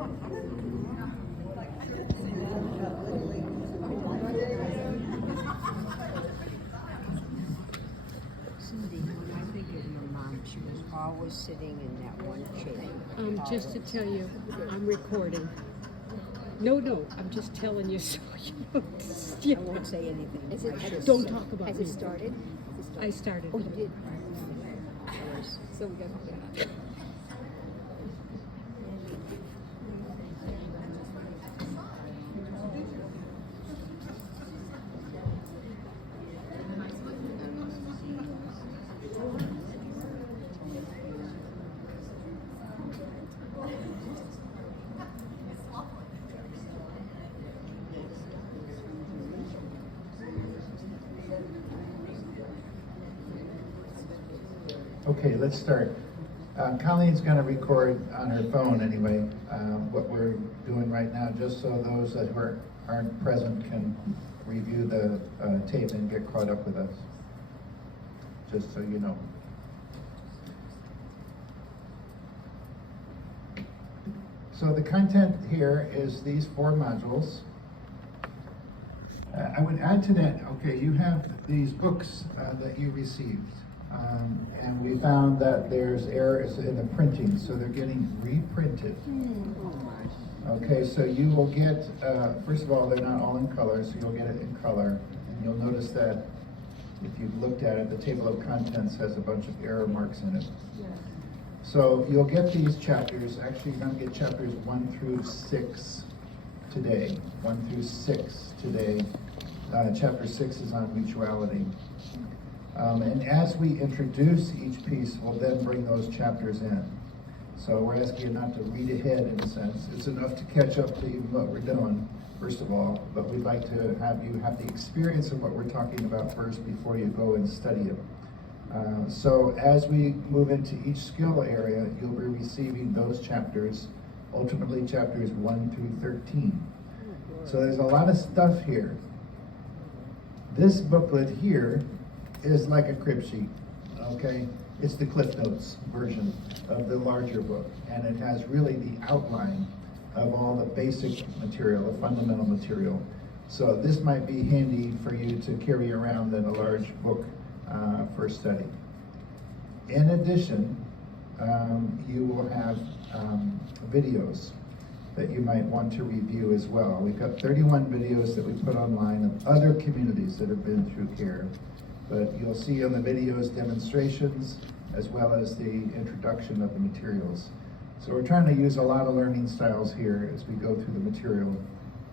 Cindy, when I think of your mom, she was always sitting in that one chair. Just to tell you, I'm recording. No, I'm just telling you so you I won't say anything. Is it- I should don't say. talk about Has me. it started? I started. Oh, you did. So we got that. Okay, let's start. Colleen's going to record on her phone anyway what we're doing right now, just so those that aren't present can review the tape and get caught up with us. Just so you know. So the content here is these 4 modules. I would add to that, okay, you have these books that you received. And we found that there's errors in the printing, so they're getting reprinted. Okay, so you will get, first of all, they're not all in color, so you'll get it in color. And you'll notice that if you've looked at it, the table of contents has a bunch of error marks in it. So you'll get these chapters. Actually, you're going to get chapters 1 through 6 today. 1 through 6 today. Chapter 6 is on mutuality. And as we introduce each piece, we'll then bring those chapters in. So we're asking you not to read ahead in a sense. It's enough to catch up to even what we're doing, first of all, but we'd like to have you have the experience of what we're talking about first before you go and study it. So as we move into each skill area, you'll be receiving those chapters, ultimately chapters 1 through 13. So there's a lot of stuff here. This booklet here is like a crib sheet, okay? It's the Cliff Notes version of the larger book, and it has really the outline of all the basic material, the fundamental material. So this might be handy for you to carry around in a large book for study. In addition, you will have videos that you might want to review as well. We've got 31 videos that we put online of other communities that have been through CARE. But you'll see on the videos demonstrations as well as the introduction of the materials. So we're trying to use a lot of learning styles here as we go through the material.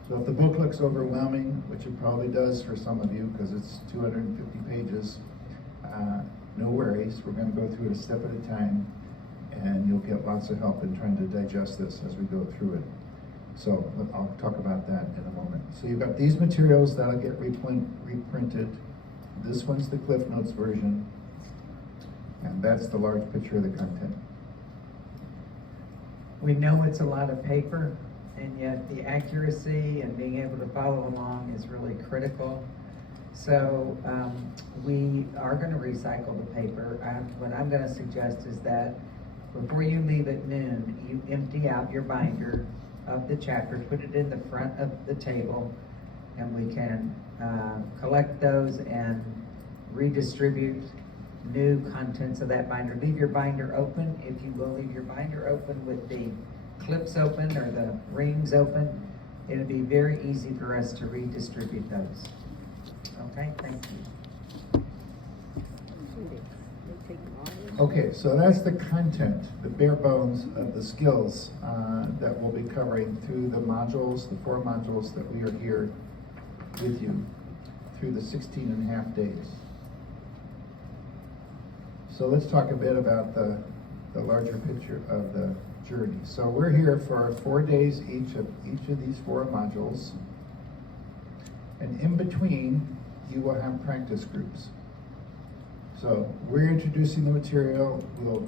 So if the book looks overwhelming, which it probably does for some of you because it's 250 pages, no worries. We're going to go through it a step at a time, and you'll get lots of help in trying to digest this as we go through it. So I'll talk about that in a moment. So you've got these materials that'll get reprinted. This one's the Cliff Notes version, and that's the large picture of the content. We know it's a lot of paper, and yet the accuracy and being able to follow along is really critical. So we are going to recycle the paper. What I'm going to suggest is that before you leave at noon, you empty out your binder of the chapters, put it in the front of the table, and we can collect those and redistribute new contents of that binder. Leave your binder open. If you will leave your binder open with the clips open or the rings open, it'll be very easy for us to redistribute those. Okay, thank you. Cindy, they take all this. Okay, so that's the content, the bare bones of the skills that we'll be covering through the modules, the 4 modules that we are here with you through the 16 and a half days. So let's talk a bit about the larger picture of the journey. So we're here for 4 days each of these 4 modules. And in between, you will have practice groups. So we're introducing the material. We'll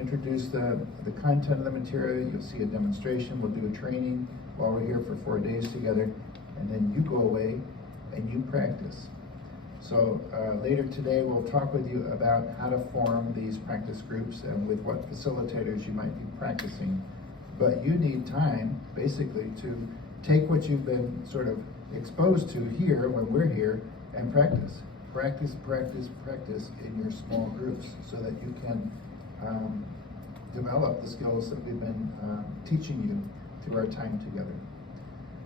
introduce the content of the material. You'll see a demonstration. We'll do a training while we're here for 4 days together. And then you go away and you practice. So later today, we'll talk with you about how to form these practice groups and with what facilitators you might be practicing But you need time, basically, to take what you've been sort of exposed to here when we're here and practice. Practice, practice, practice in your small groups so that you can develop the skills that we've been teaching you through our time together.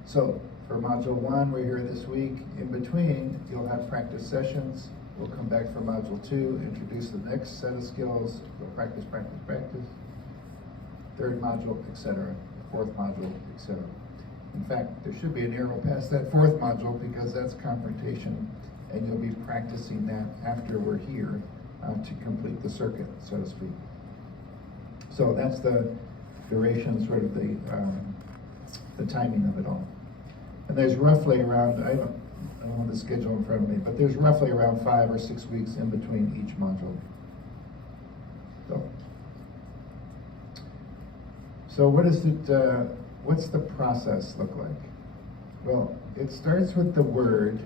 So for Module 1, we're here this week. In between, you'll have practice sessions. We'll come back for Module 2, introduce the next set of skills. We'll practice, practice, practice. Third module, etc. Fourth module, etc. In fact, there should be an arrow past that fourth module because that's confrontation, and you'll be practicing that after we're here to complete the circuit, so to speak. So that's the duration, sort of the timing of it all. And there's roughly around, I don't have the schedule in front of me, but there's roughly around 5 or 6 weeks in between each module. So what is it, what's the process look like? Well, it starts with the word.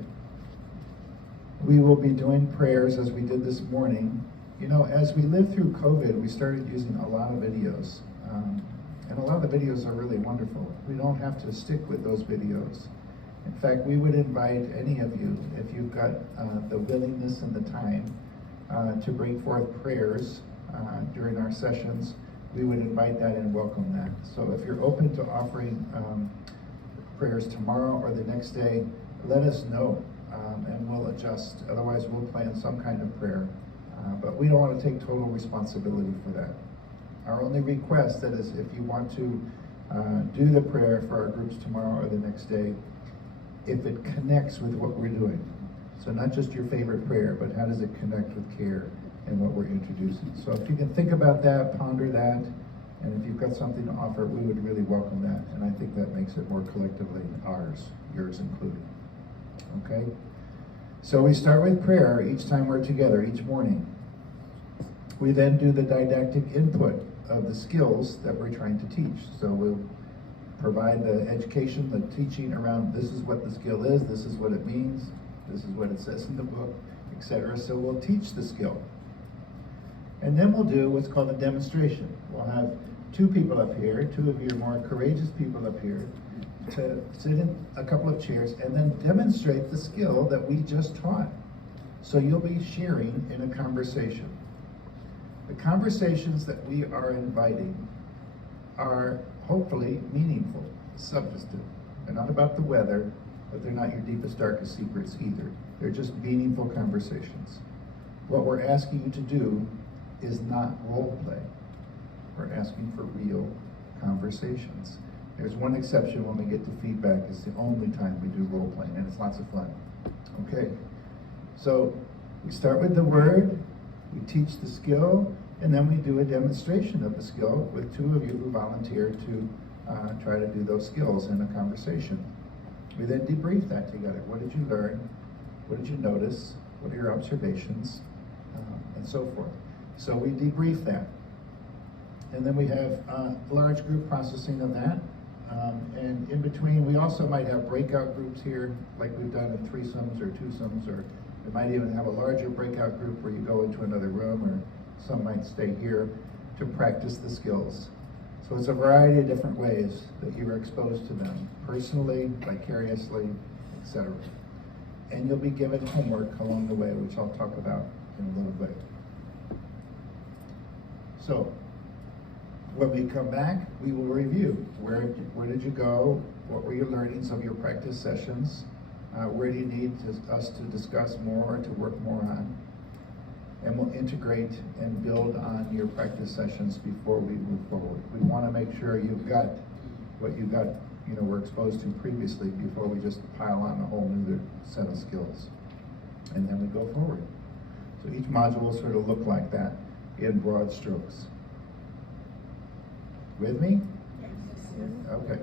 We will be doing prayers as we did this morning. You know, as we lived through COVID, we started using a lot of videos. And a lot of the videos are really wonderful. We don't have to stick with those videos. In fact, we would invite any of you, if you've got the willingness and the time to bring forth prayers during our sessions, we would invite that and welcome that. So if you're open to offering prayers tomorrow or the next day, let us know and we'll adjust. Otherwise, we'll plan some kind of prayer. But we don't want to take total responsibility for that. Our only request, that is, if you want to do the prayer for our groups tomorrow or the next day, if it connects with what we're doing. So not just your favorite prayer, but how does it connect with care and what we're introducing. So if you can think about that, ponder that, and if you've got something to offer, we would really welcome that. And I think that makes it more collectively ours, yours included. Okay? So we start with prayer each time we're together, each morning. We then do the didactic input of the skills that we're trying to teach. So we'll provide the education, the teaching around this is what the skill is, this is what it means, this is what it says in the book, etc. So we'll teach the skill. And then we'll do what's called a demonstration. We'll have 2 people up here, 2 of your more courageous people up here, to sit in a couple of chairs and then demonstrate the skill that we just taught. So you'll be sharing in a conversation. The conversations that we are inviting are hopefully meaningful, substantive. They're not about the weather, but they're not your deepest, darkest secrets either. They're just meaningful conversations. What we're asking you to do is not role play. We're asking for real conversations. There's one exception when we get to feedback. It's the only time we do role playing, and it's lots of fun. Okay, so we start with the word, we teach the skill, and then we do a demonstration of the skill with 2 of you who volunteer to try to do those skills in a conversation. We then debrief that together. What did you learn? What did you notice? What are your observations? And so forth. So we debrief that. And then we have large group processing of that. And in between, we also might have breakout groups here, like we've done in threesomes or twosomes, or we might even have a larger breakout group where you go into another room, or some might stay here to practice the skills. So it's a variety of different ways that you are exposed to them, personally, vicariously, etc. And you'll be given homework along the way, which I'll talk about in a little bit. So, when we come back, we will review. Where did you go? What were your learnings of your practice sessions? Where do you need us to discuss more, to work more on? And we'll integrate and build on your practice sessions before we move forward. We want to make sure you've got what you got, were exposed to previously before we just pile on a whole new set of skills. And then we go forward. So each module will sort of look like that in broad strokes. With me? Okay.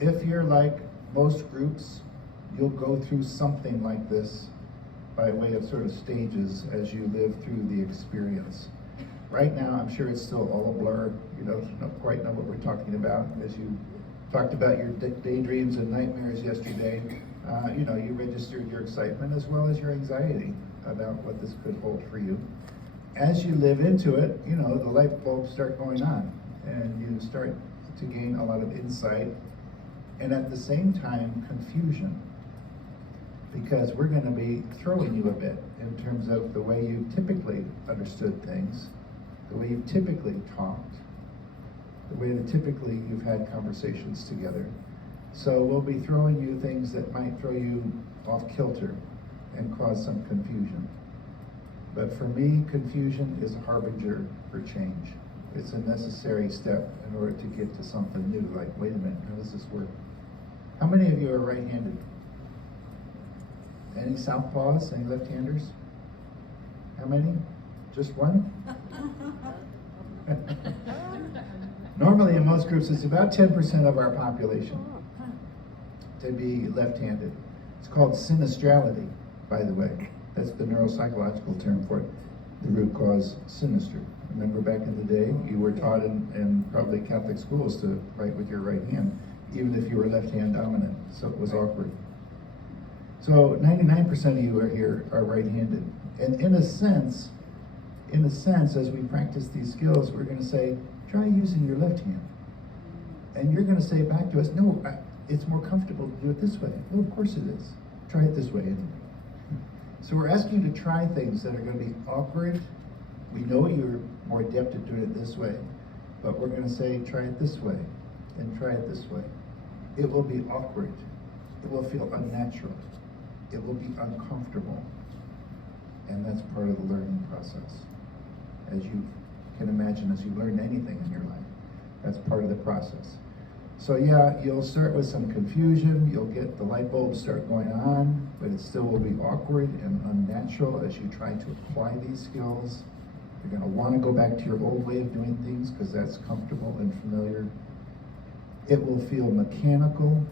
If you're like most groups, you'll go through something like this by way of sort of stages as you live through the experience. Right now, I'm sure it's still all a blur. You don't quite know what we're talking about. As you talked about your daydreams and nightmares yesterday, you registered your excitement as well as your anxiety about what this could hold for you. as you live into it, you know, the light bulbs start going on and you start to gain a lot of insight and at the same time confusion, because we're going to be throwing you a bit in terms of the way you typically understood things, the way you typically talked, the way that typically you've had conversations together. So we'll be throwing you things that might throw you off kilter and cause some confusion. But for me, confusion is a harbinger for change. It's a necessary step in order to get to something new, like, wait a minute, how does this work? How many of you are right-handed? Any southpaws, any left-handers? How many? Just one? Normally in most groups, it's about 10% of our population to be left-handed. It's called sinistrality, by the way. That's the neuropsychological term for it. The root cause sinister. Remember back in the day, you were taught in probably Catholic schools to write with your right hand, even if you were left-hand dominant, so it was awkward. So 99% of you are here are right-handed. And in a sense, as we practice these skills, we're going to say, try using your left hand. And you're going to say back to us, no, it's more comfortable to do it this way. Well, of course it is. Try it this way anyway. So we're asking you to try things that are going to be awkward. We know you're more adept at doing it this way, but we're going to say, try it this way, and try it this way. It will be awkward. It will feel unnatural. It will be uncomfortable. And that's part of the learning process. As you can imagine, as you learn anything in your life, that's part of the process. So yeah, you'll start with some confusion, you'll get the light bulbs start going on, but it still will be awkward and unnatural as you try to apply these skills. You're going to want to go back to your old way of doing things because that's comfortable and familiar. It will feel mechanical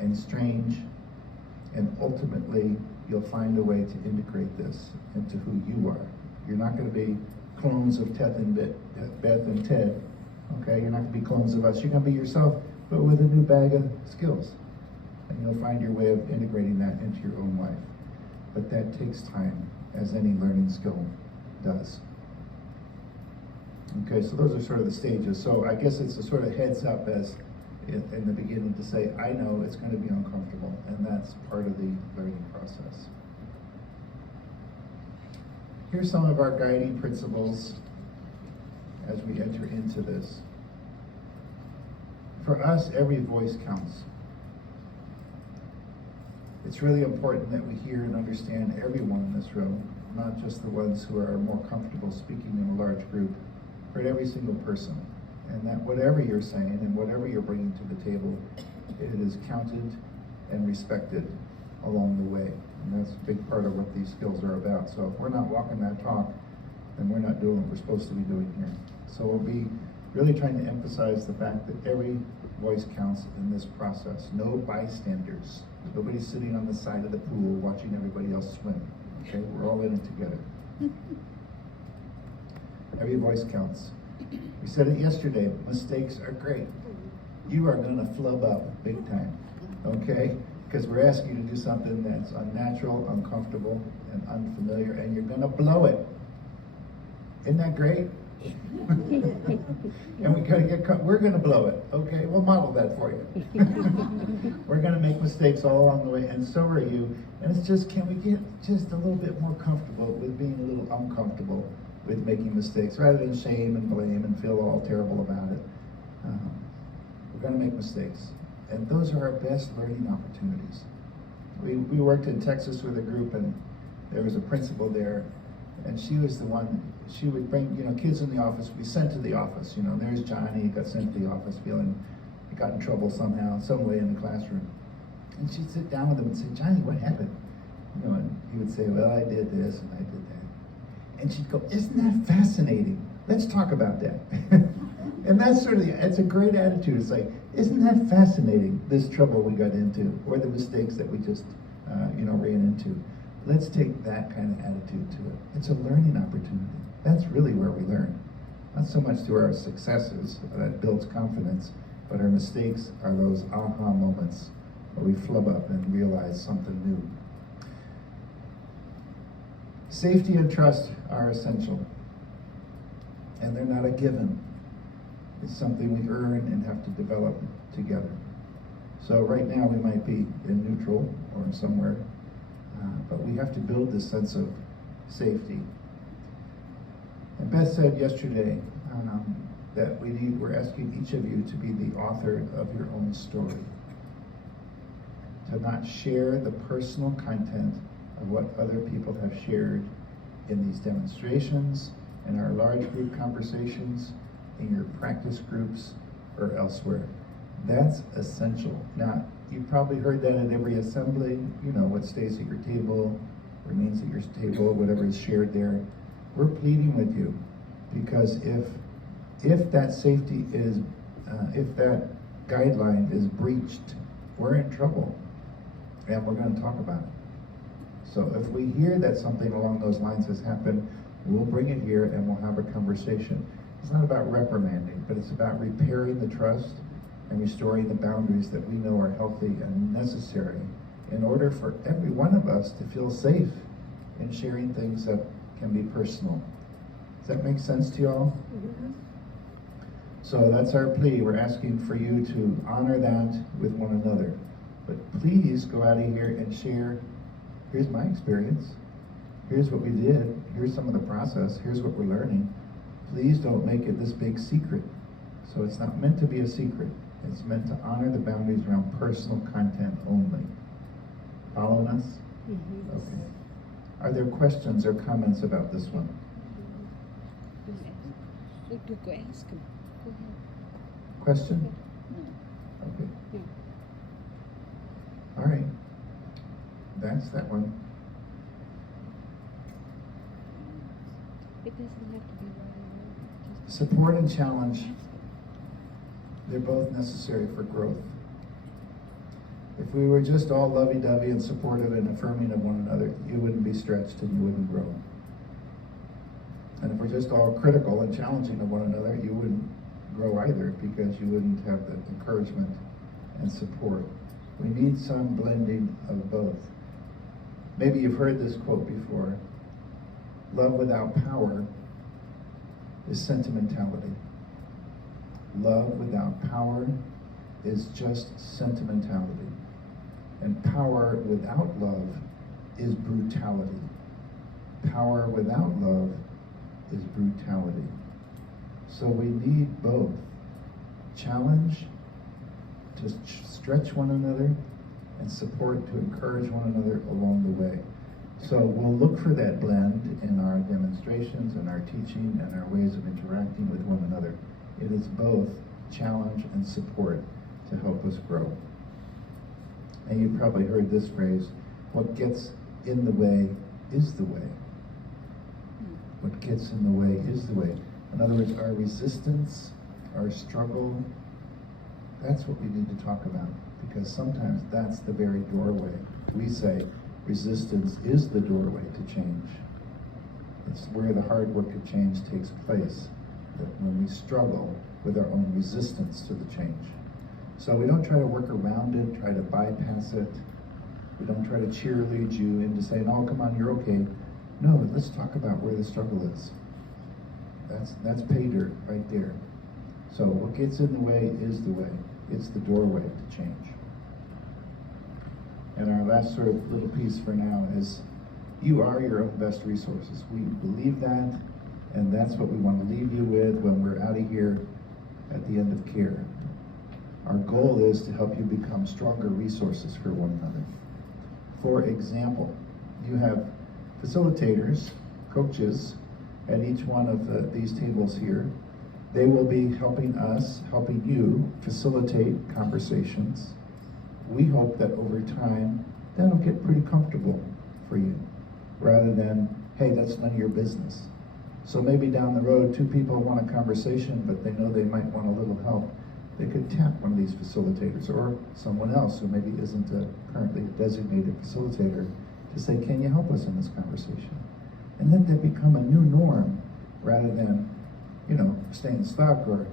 and strange, and ultimately you'll find a way to integrate this into who you are. You're not going to be clones of Beth and Ted. Okay, you're not going to be clones of us. You're going to be yourself, but with a new bag of skills. And you'll find your way of integrating that into your own life. But that takes time, as any learning skill does. Okay, so those are sort of the stages. So I guess it's a sort of heads up as in the beginning to say, I know it's going to be uncomfortable, and that's part of the learning process. Here's some of our guiding principles as we enter into this. For us, every voice counts. It's really important that we hear and understand everyone in this room, not just the ones who are more comfortable speaking in a large group, but every single person. And that whatever you're saying and whatever you're bringing to the table, it is counted and respected along the way. And that's a big part of what these skills are about. So if we're not walking that talk, then we're not doing what we're supposed to be doing here. So we'll be really trying to emphasize the fact that every voice counts in this process. No bystanders. Nobody sitting on the side of the pool watching everybody else swim. Okay, we're all in it together. Every voice counts. We said it yesterday, mistakes are great. You are gonna flub up big time, okay? Because we're asking you to do something that's unnatural, uncomfortable, and unfamiliar, and you're gonna blow it. Isn't that great? And we gotta we're gonna blow it, okay? We'll model that for you. We're gonna make mistakes all along the way, and so are you. And it's just, can we get just a little bit more comfortable with being a little uncomfortable with making mistakes, rather than shame and blame and feel all terrible about it. We're gonna make mistakes. And those are our best learning opportunities. We worked in Texas with a group, and there was a principal there, and she was the one, she would bring, kids in the office, we sent to the office, there's Johnny, he got sent to the office feeling he got in trouble somehow, some way in the classroom. And she'd sit down with him and say, Johnny, what happened? And he would say, well, I did this and I did that. And she'd go, isn't that fascinating? Let's talk about that. And that's sort of it's a great attitude. It's like, isn't that fascinating, this trouble we got into, or the mistakes that we just, ran into. Let's take that kind of attitude to it. It's a learning opportunity. That's really where we learn. Not so much through our successes, that builds confidence, but our mistakes are those aha moments where we flub up and realize something new. Safety and trust are essential, and they're not a given. It's something we earn and have to develop together. So right now we might be in neutral or somewhere, but we have to build this sense of safety. And Beth said yesterday that we're asking each of you to be the author of your own story, to not share the personal content of what other people have shared in these demonstrations, in our large group conversations, in your practice groups, or elsewhere. That's essential. Now, you've probably heard that at every assembly. You know what stays at your table, remains at your table, whatever is shared there. We're pleading with you, because if that safety is, if that guideline is breached, we're in trouble, and we're going to talk about it. So if we hear that something along those lines has happened, we'll bring it here and we'll have a conversation. It's not about reprimanding, but it's about repairing the trust and restoring the boundaries that we know are healthy and necessary in order for every one of us to feel safe in sharing things that can be personal. Does that make sense to you all? Mm-hmm. So that's our plea. We're asking for you to honor that with one another. But please go out of here and share, here's my experience, here's what we did, here's some of the process, here's what we're learning. Please don't make it this big secret. So it's not meant to be a secret. It's meant to honor the boundaries around personal content only. Following us? Mm-hmm. Okay. Are there questions or comments about this one? Go ask him. Go ahead. Question? Okay. Yeah. All right. That's that one. It doesn't have to be right away. Just Support and challenge, they're both necessary for growth. If we were just all lovey-dovey and supportive and affirming of one another, you wouldn't be stretched and you wouldn't grow. And if we're just all critical and challenging of one another, you wouldn't grow either, because you wouldn't have the encouragement and support. We need some blending of both. Maybe you've heard this quote before: love without power is sentimentality. Love without power is just sentimentality. And power without love is brutality. Power without love is brutality. So we need both. Challenge to stretch one another, and support to encourage one another along the way. So we'll look for that blend in our demonstrations and our teaching and our ways of interacting with one another. It is both challenge and support to help us grow. And you've probably heard this phrase: what gets in the way is the way. What gets in the way is the way. In other words, our resistance, our struggle, that's what we need to talk about, because sometimes that's the very doorway. We say resistance is the doorway to change. It's where the hard work of change takes place, that when we struggle with our own resistance to the change. So we don't try to work around it, try to bypass it. We don't try to cheerlead you into saying, oh, come on, you're okay. No, let's talk about where the struggle is. That's pay dirt right there. So what gets in the way is the way. It's the doorway to change. And our last sort of little piece for now is, you are your own best resources. We believe that, and that's what we want to leave you with when we're out of here at the end of care. Our goal is to help you become stronger resources for one another. For example, you have facilitators, coaches, at each one of these tables here. They will be helping us, helping you facilitate conversations. We hope that over time, that'll get pretty comfortable for you, rather than, hey, that's none of your business. So maybe down the road, two people want a conversation, but they know they might want a little help. They could tap one of these facilitators, or someone else who maybe isn't currently a designated facilitator, to say, can you help us in this conversation? And then they become a new norm, rather than, staying stuck, or,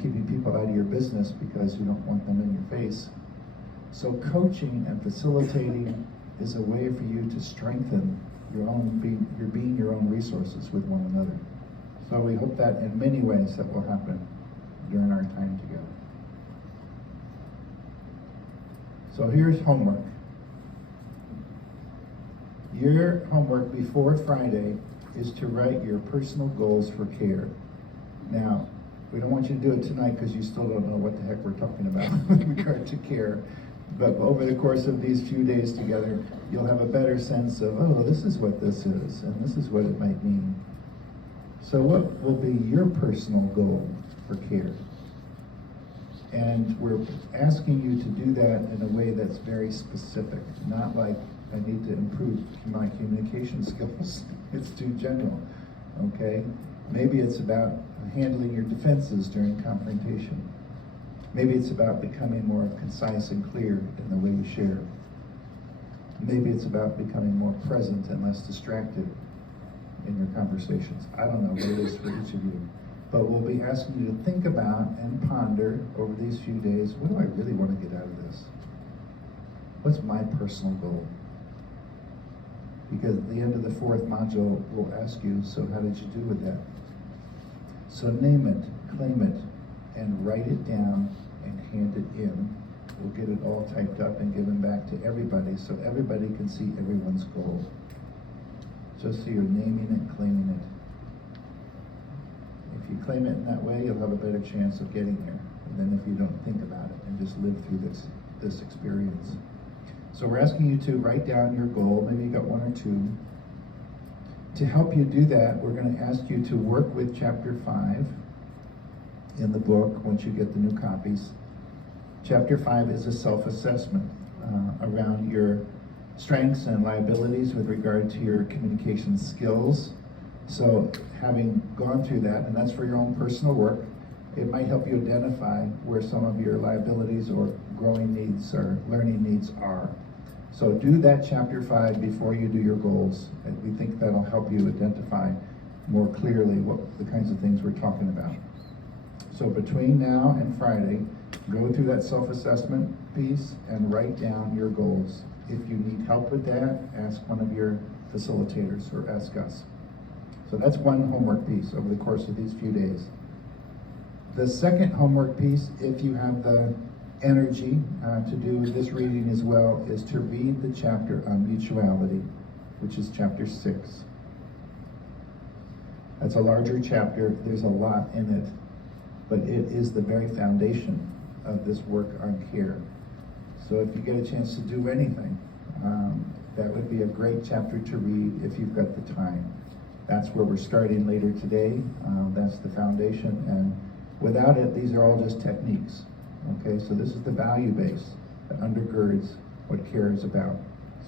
keeping people out of your business because you don't want them in your face. So coaching and facilitating is a way for you to strengthen you're being your own resources with one another. So we hope that in many ways that will happen during our time together. So here's homework. Your homework before Friday is to write your personal goals for care. Now, we don't want you to do it tonight because you still don't know what the heck we're talking about with regard to care. But over the course of these few days together, you'll have a better sense of, oh, this is what this is, and this is what it might mean. So what will be your personal goal for care? And we're asking you to do that in a way that's very specific, not like, I need to improve my communication skills. It's too general, okay? Maybe it's about handling your defenses during confrontation. Maybe it's about becoming more concise and clear in the way you share. Maybe it's about becoming more present and less distracted in your conversations. I don't know what it is for each of you. But we'll be asking you to think about and ponder over these few days, what do I really want to get out of this? What's my personal goal? Because at the end of the fourth module, we'll ask you, so how did you do with that? So name it, claim it, and write it down and hand it in. We'll get it all typed up and given back to everybody so everybody can see everyone's goal. Just so you're naming it, claiming it. If you claim it in that way, you'll have a better chance of getting there than if you don't think about it and just live through this experience. So we're asking you to write down your goal, maybe you got one or two. To help you do that, we're going to ask you to work with chapter 5 in the book once you get the new copies. Chapter 5 is a self-assessment around your strengths and liabilities with regard to your communication skills. So having gone through that, and that's for your own personal work, it might help you identify where some of your liabilities or growing needs or learning needs are. So do that chapter 5 before you do your goals, and we think that'll help you identify more clearly what the kinds of things we're talking about. So between now and Friday, go through that self-assessment piece and write down your goals. If you need help with that, ask one of your facilitators or ask us. So that's one homework piece over the course of these few days. The second homework piece, if you have the energy to do this reading as well, is to read the chapter on mutuality, which is chapter 6. That's a larger chapter. There's a lot in it, but it is the very foundation of this work on care. So if you get a chance to do anything, that would be a great chapter to read if you've got the time. That's where we're starting later today. That's the foundation, and without it, these are all just techniques. Okay, so this is the value base that undergirds what care is about.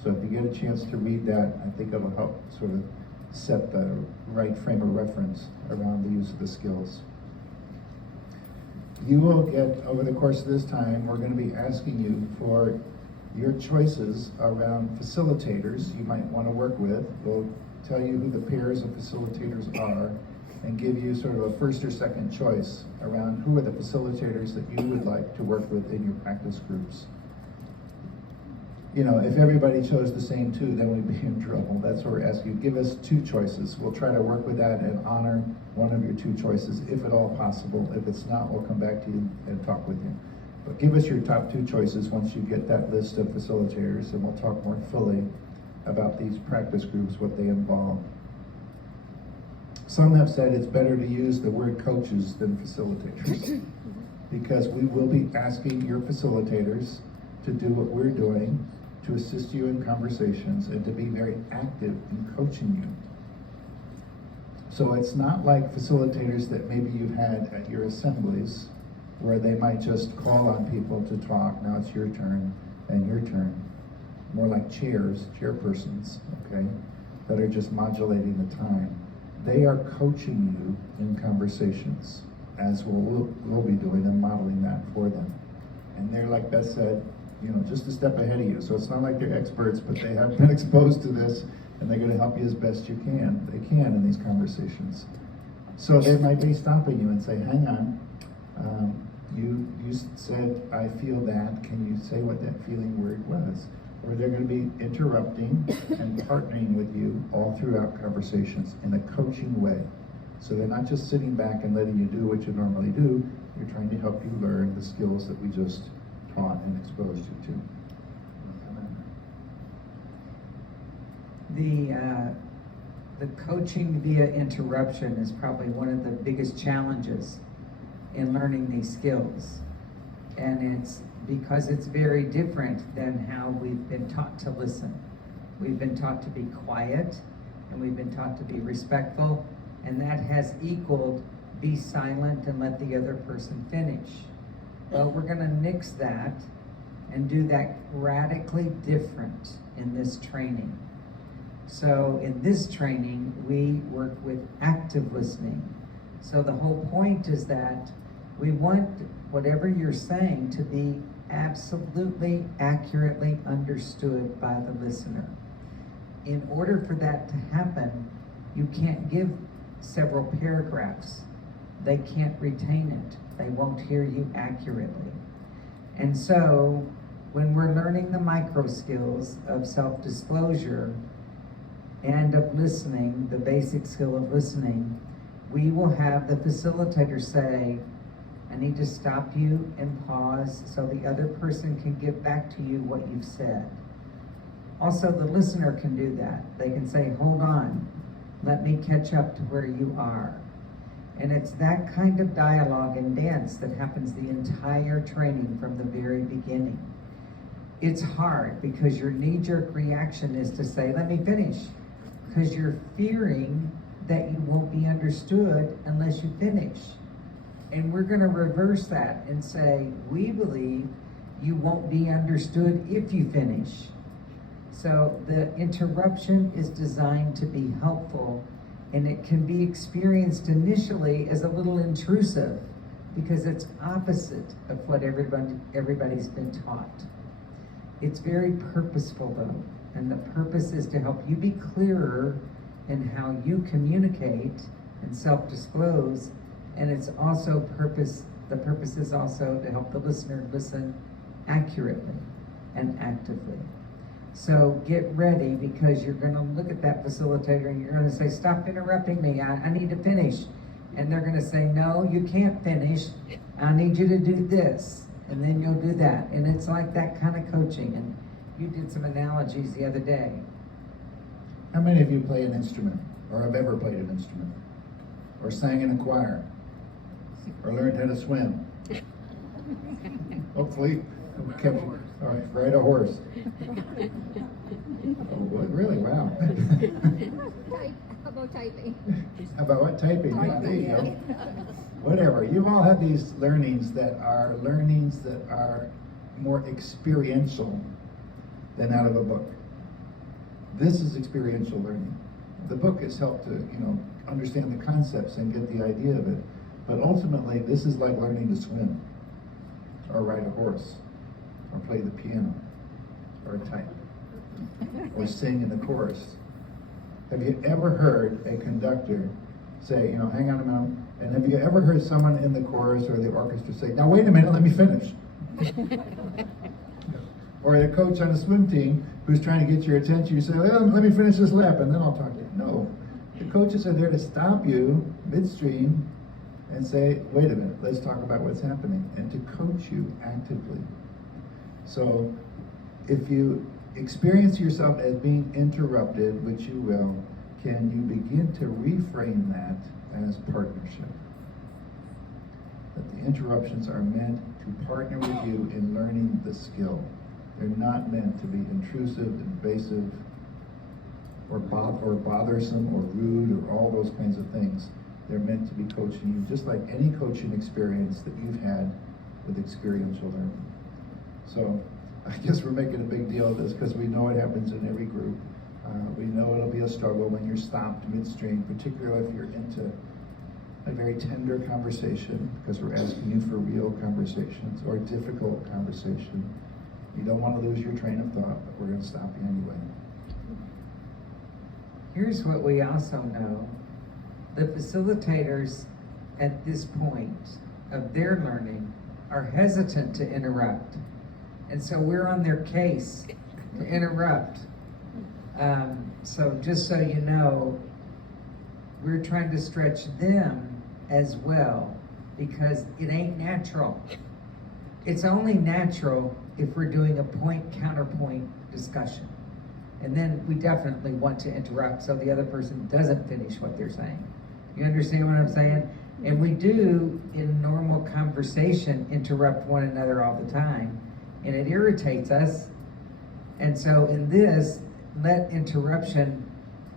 So if you get a chance to read that, I think it'll help sort of set the right frame of reference around the use of the skills. You will get, over the course of this time, we're going to be asking you for your choices around facilitators you might want to work with. We'll tell you who the pairs of facilitators are and give you sort of a first or second choice around who are the facilitators that you would like to work with in your practice groups. You know, if everybody chose the same two, then we'd be in trouble. That's what we're asking you. Give us 2 choices. We'll try to work with that and honor one of your 2 choices, if at all possible. If it's not, we'll come back to you and talk with you. But give us your top 2 choices once you get that list of facilitators, and we'll talk more fully about these practice groups, what they involve. Some have said it's better to use the word coaches than facilitators, because we will be asking your facilitators to do what we're doing, to assist you in conversations, and to be very active in coaching you. So it's not like facilitators that maybe you've had at your assemblies, where they might just call on people to talk, now it's your turn and your turn. More like chairpersons, okay, that are just modulating the time. They are coaching you in conversations, as we'll be doing and modeling that for them. And they're, like Beth said, you know, just a step ahead of you. So it's not like they're experts, but they have been exposed to this, and they're going to help you as best you can. They can in these conversations. So they might be stopping you and say, hang on, you said, I feel that. Can you say what that feeling word was? where they're going to be interrupting and partnering with you all throughout conversations in a coaching way. So they're not just sitting back and letting you do what you normally do, they're trying to help you learn the skills that we just taught and exposed you to. The coaching via interruption is probably one of the biggest challenges in learning these skills. And it's because it's very different than how we've been taught to listen. We've been taught to be quiet, and we've been taught to be respectful, and that has equaled be silent and let the other person finish. Well, we're gonna nix that and do that radically different in this training. So in this training, we work with active listening. So the whole point is that we want whatever you're saying to be absolutely accurately understood by the listener. In order for that to happen, you can't give several paragraphs. They can't retain it. They won't hear you accurately. And so when we're learning the micro skills of self-disclosure and of listening, the basic skill of listening, we will have the facilitator say, I need to stop you and pause so the other person can give back to you what you've said. Also, the listener can do that. They can say, hold on, let me catch up to where you are. And it's that kind of dialogue and dance that happens the entire training from the very beginning. It's hard because your knee-jerk reaction is to say, let me finish, because you're fearing that you won't be understood unless you finish. And we're going to reverse that and say, we believe you won't be understood if you finish. So the interruption is designed to be helpful, and it can be experienced initially as a little intrusive because it's opposite of what everybody's been taught. It's very purposeful though, and the purpose is to help you be clearer in how you communicate and self-disclose, and it's also the purpose is also to help the listener listen accurately and actively. So get ready, because you're going to look at that facilitator and you're going to say, stop interrupting me, I need to finish. And they're going to say, no, you can't finish, I need you to do this. And then you'll do that. And it's like that kind of coaching. And you did some analogies the other day. How many of you play an instrument, or have ever played an instrument, or sang in a choir, or learned how to swim? Hopefully, kept, all right, ride a horse. Oh, what, really? Wow. How about typing? How about what? Typing? Yeah, there you go. Whatever. You've all had these learnings that are more experiential than out of a book. This is experiential learning. The book has helped to, understand the concepts and get the idea of it. But ultimately, this is like learning to swim, or ride a horse, or play the piano, or type, or sing in the chorus. Have you ever heard a conductor say, hang on a minute, and have you ever heard someone in the chorus or the orchestra say, now wait a minute, let me finish? Or the coach on a swim team who's trying to get your attention, you say, well, let me finish this lap and then I'll talk to you. No, the coaches are there to stop you midstream and say, wait a minute, let's talk about what's happening, and to coach you actively. So if you experience yourself as being interrupted, which you will, can you begin to reframe that as partnership? That the interruptions are meant to partner with you in learning the skill. They're not meant to be intrusive, invasive, or bothersome, or rude, or all those kinds of things. They're meant to be coaching you, just like any coaching experience that you've had with experiential learning. So I guess we're making a big deal of this because we know it happens in every group. We know it'll be a struggle when you're stopped midstream, particularly if you're into a very tender conversation, because we're asking you for real conversations, or a difficult conversation. You don't want to lose your train of thought, but we're going to stop you anyway. Here's what we also know. The facilitators at this point of their learning are hesitant to interrupt. And so we're on their case to interrupt. So just so you know, we're trying to stretch them as well, because it ain't natural. It's only natural if we're doing a point-counterpoint discussion. And then we definitely want to interrupt so the other person doesn't finish what they're saying. You understand what I'm saying? And we do, in normal conversation, interrupt one another all the time, and it irritates us. And so in this, let interruption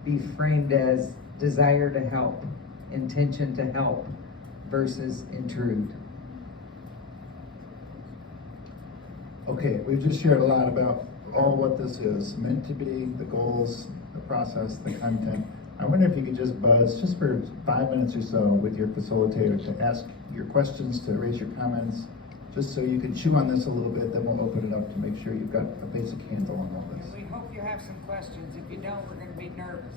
be framed as desire to help, intention to help, versus intrude. Okay, we've just shared a lot about all what this is meant to be, the goals, the process, the content. I wonder if you could just buzz, just for 5 minutes or so, with your facilitator to ask your questions, to raise your comments, just so you can chew on this a little bit, then we'll open it up to make sure you've got a basic handle on all this. We hope you have some questions. If you don't, we're going to be nervous.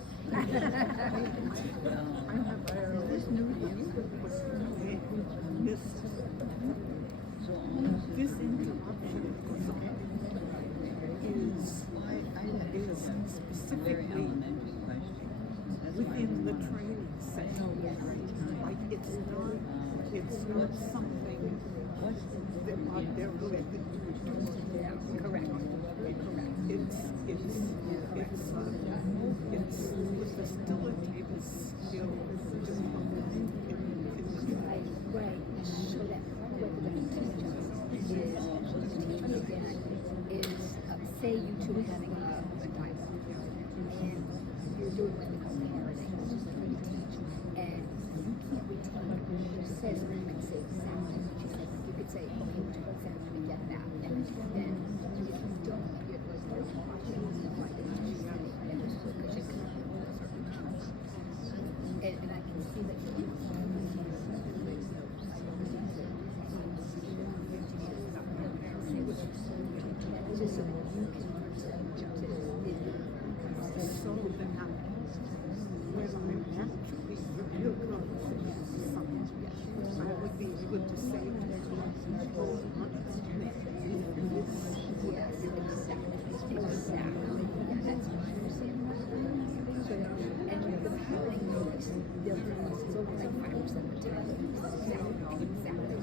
This interruption is specifically within the training session. Like it's not something that they're going to do. Correct. It's the facilitator's skill Right. So that what the teacher is say you two are having a dialogue, and you're doing what we call parroting, and you can't retain what she says, and you can say exactly what she said. You could say, okay, which one sound let me get that, and then if you don't, it was like watching why didn't you say it, and just because you couldn't hold a certain time. And I can see that you just so that you can present to so that when I'm actually real conversation with someone, I would be able to say to people, yes, exactly. Yeah, that's what I understand. So, and the parroting notice, they'll tell us it's over like 5% of the time. Exactly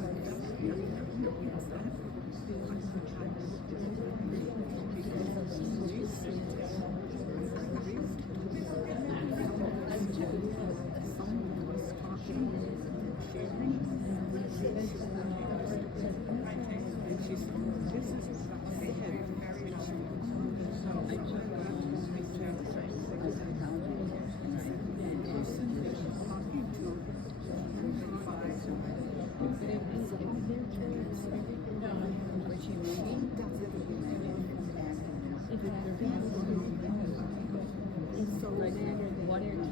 what it is.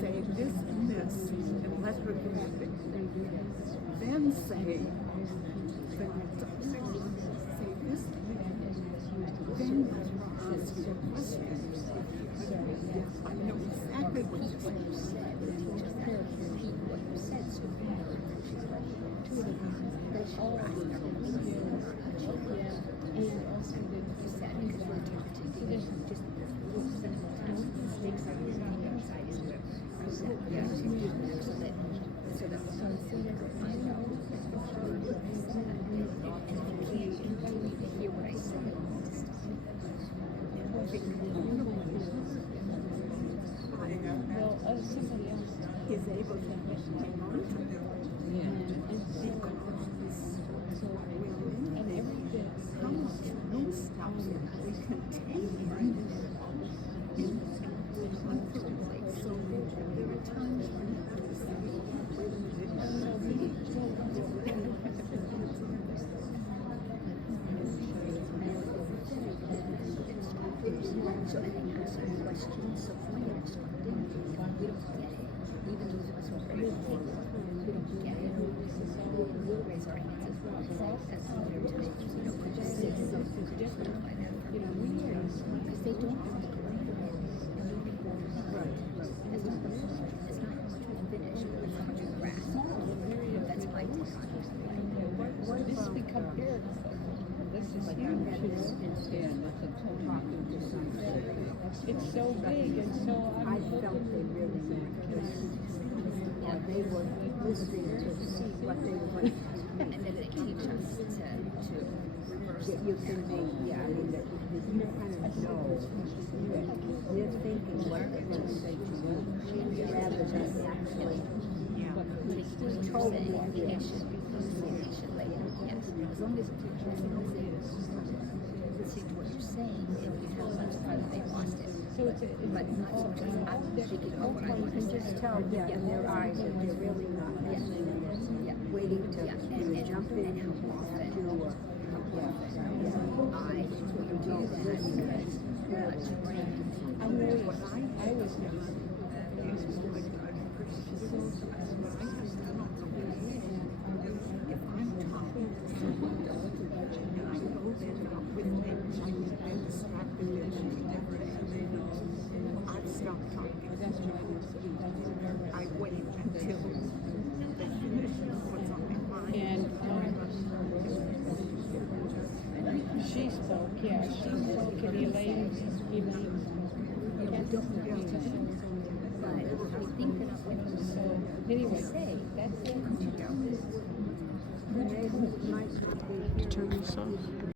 Say this and this, and let her do it. Then say, say this, then let her ask you a question. I know exactly what you're saying. Repeat what you said, so you know that she's ready to that she asked her and also you said because we're interpreting just mistakes are inside is there. Yeah, so that I know and if you can't hear what I say, Somebody else is able to hang on to them. How much room stuff we contain so there are times when you have to say, so and then you ask some questions, so when you're instructing, if we don't get it, even those of us who are very capable, we don't get it, we'll raise our hands as well, as other times, could you say something, could you clarify that for me? Because they don't have to correct it, and we think, well, it's not the point, it's not how much we finish, it's how much we grasp. That's my take on it. Why does this become paradox? This is But you had this instance of talking to somebody. It's so big and so I felt they really meant or they were listening to see what they were going to And then they teach us to reverse that you can be, yeah, I mean, that you kind of know that they're thinking what they're going to say to you rather than actually told communication later. Yes, as long as they listen to what you're saying, it becomes much further they lost it. So it's But not so much as I'm thinking, oh, what I you want can to just say. tell, yeah, in their eyes that they're really not listening and they're waiting to jump in And how often, to or I will do that because my brain I was not. I've stopped talking. I wait until they finish what's on their mind. And she spoke, yeah, she spoke in Elaine. but I think that what you So anyway, say, that's it. they might not be here. Turn this off.